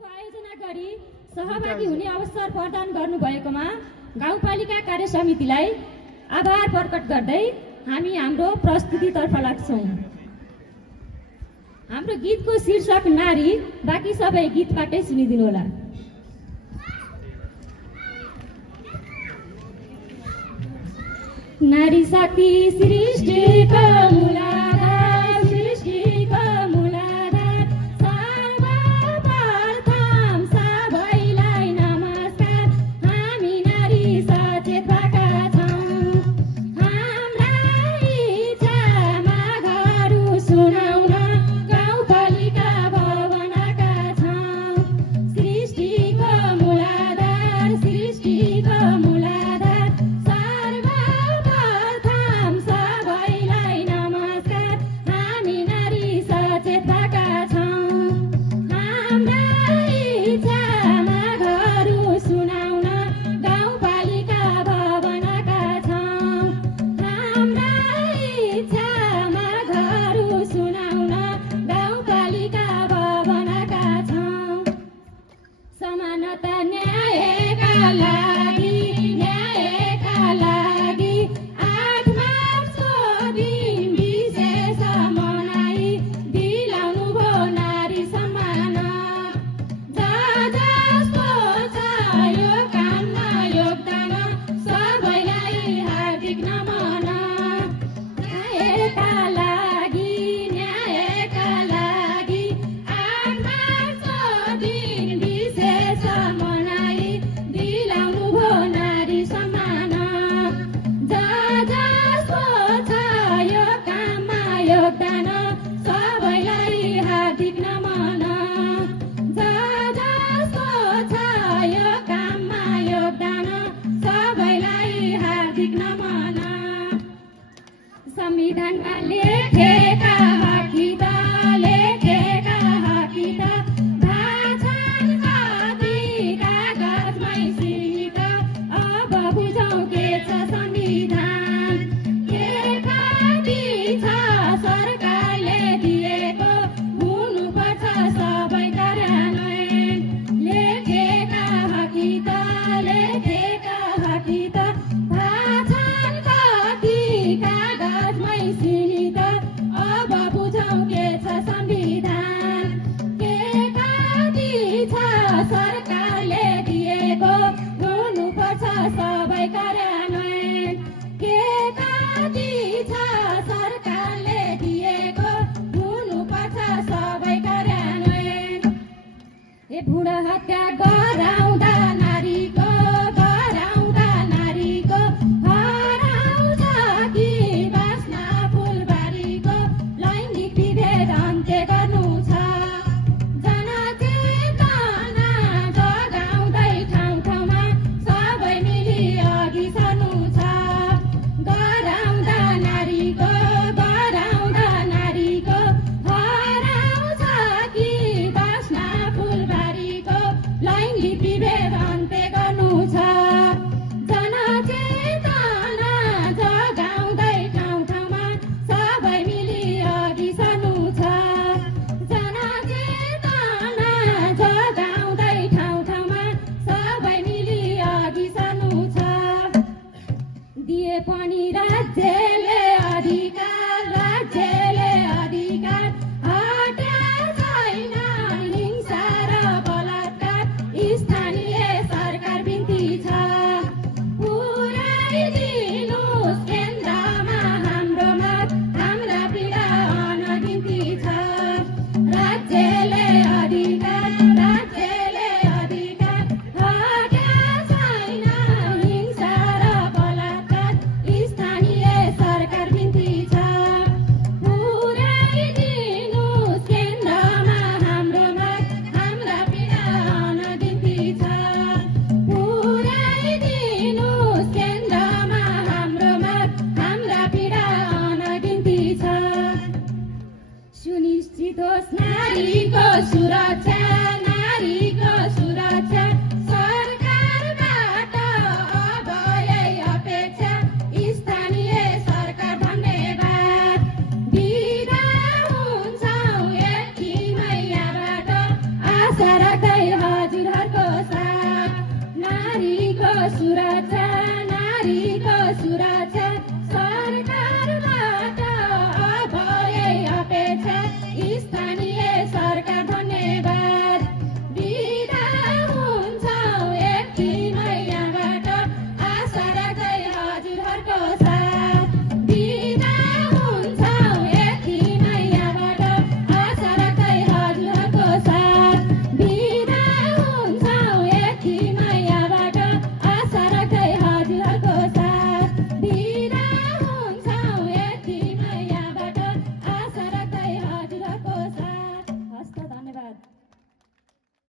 कार्यक्रमको आयोजना गरी सहभागी हुने अवसर प्रदान गर्नुभएकोमा गाउँपालिका कार्य समितिलाई आभार प्रकट गर्दै हामी हाम्रो प्रस्तुतितर्फ लाग्छौँ। हाम्रो गीतको शीर्षक नारी, बाँकी सबै गीतबाटै सुनिदिनु होला। नारी शक्ति सृष्टिको मूलाधार, सृष्टिको मूलाधार, सर्वप्रथम सबैलाई नमस्कार। हामी नारी सचेत भएका छौँ, हाम्रा इच्छामा घरहरू सुनाउन गाउँपालिका भवनका छौँ। सृष्टिको मूलाधार, सृष्टिको मूलाधार, सर्वप्रथम सबैलाई नमस्कार। हामी नारी सचेत भएका छौँ, हाम्रा इच्छामा घरहरू सुनाउन गाउँपालिका भवनका छौँ। हाम्रा इच्छामा घरहरू सुनाउन गाउँपालिका भवनका छौँ। समानता न्यायका लागि, न्यायका लागि 8 मार्चको दिन विशेष मनाई दिलाउनु भो नारी सम्मान। जसको छ यो काममा योगदान, सबैलाई हार्दिक नमन। न्यायका लागि, न्यायका लागि 8 मार्चको दिन विशेष मनाई दिलाउनु भो नारी सम्मान। जसको छ यो काममा योगदान, सबैलाई हार्दिक नमन। जसको छ यो काममा योगदान, सबैलाई हार्दिक नमन। संविधानमा लेखेका हकित, लेखेका हकित भाछन् कति कागजमै सीमित। अब बुझौँ के छ संविधान, के कति छ सरकारले दिएको, हुनुपर्छ सबै कार्यान्वयन। लेखेका हकित, लेखेका हकित भाछन् कति कागजमै सीमित। अब बुझौँ के छ संविधान, के कति छ सरकारले दिएको, हुनुपर्छ सबै कार्यान्वयन। के कति छ सरकारले दिएको, हुनुपर्छ सबै कार्यान्वयन। ए भ्रूण हत्या गराउँदा नारीको, गराउँदा नारीको हराउँछ कि बाँच्न फुलबारीको। लैङ्गिक विभेद अन्त्य गर्नु छ, जनचेतना जगाउँदै ठाउँ ठाउँमा सबै मिली अघि सर्नु छ। गराउँदा नारीको, गराउँदा नारीको हराउँछ कि बाँच्न फुलबारीको। लैङ्गिक विभेद